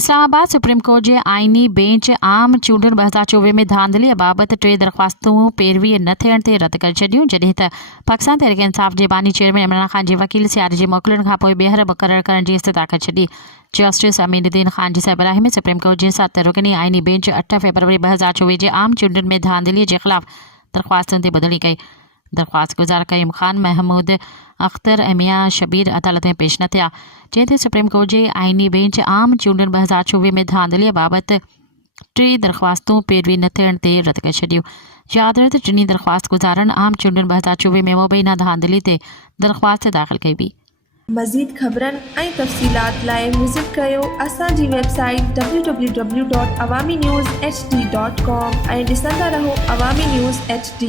Islamabad supreme court जे आईनी bench आम चूंडनि 2024 में धांधलीअ बाबति 3 दरख़्वास्तूं पैरवी न थियण ते रद्द करे छॾियूं, जॾहिं त पाकिस्तान तहरीक इंसाफ़ जे बानी चेयरमैन इमरान ख़ान जे वकील सियारे जे मोकिलण खां पोइ ॿीहर मुक़ररु करण जी इस्तदा करे छॾी। जस्टिस अमीनुद्दीन ख़ान जी सरबराही में सुप्रीम कोर्ट जे 7 रुकनी आईनी बेंच 8 फरवरी 2024 जे आम चूंडनि में धांधलीअ जे ख़िलाफ़ दरख़्वास्तुनि ते ॿुधणी कई। दरख़्वास्त गुज़ार कईम ख़ान, महमूद अख्तर ऐं मियां शबीर अदालत में पेश न थिया, जंहिं ते सुप्रीम कोर्ट जे आईनी बेंच आम चूंडनि 2024 में धांधलीअ बाबति 3 दरख़्वास्तूं पैरवी न थियण ते रद्द करे छॾियूं। यादि रहे त टिनी दरख़्वास्त गुज़ारनि आम चूंडनि 2024 में मुबैना धांधली ते दरख़्वास्त दाख़िल कई हुई। मज़ीद ख़बरनि ऐं तफ़सीलात लाइ विज़िट कयो असांजी वेबसाइट www.awamiNewsHD.com ऐं ॾिसंदा रहो अवामी न्यूज़ HD।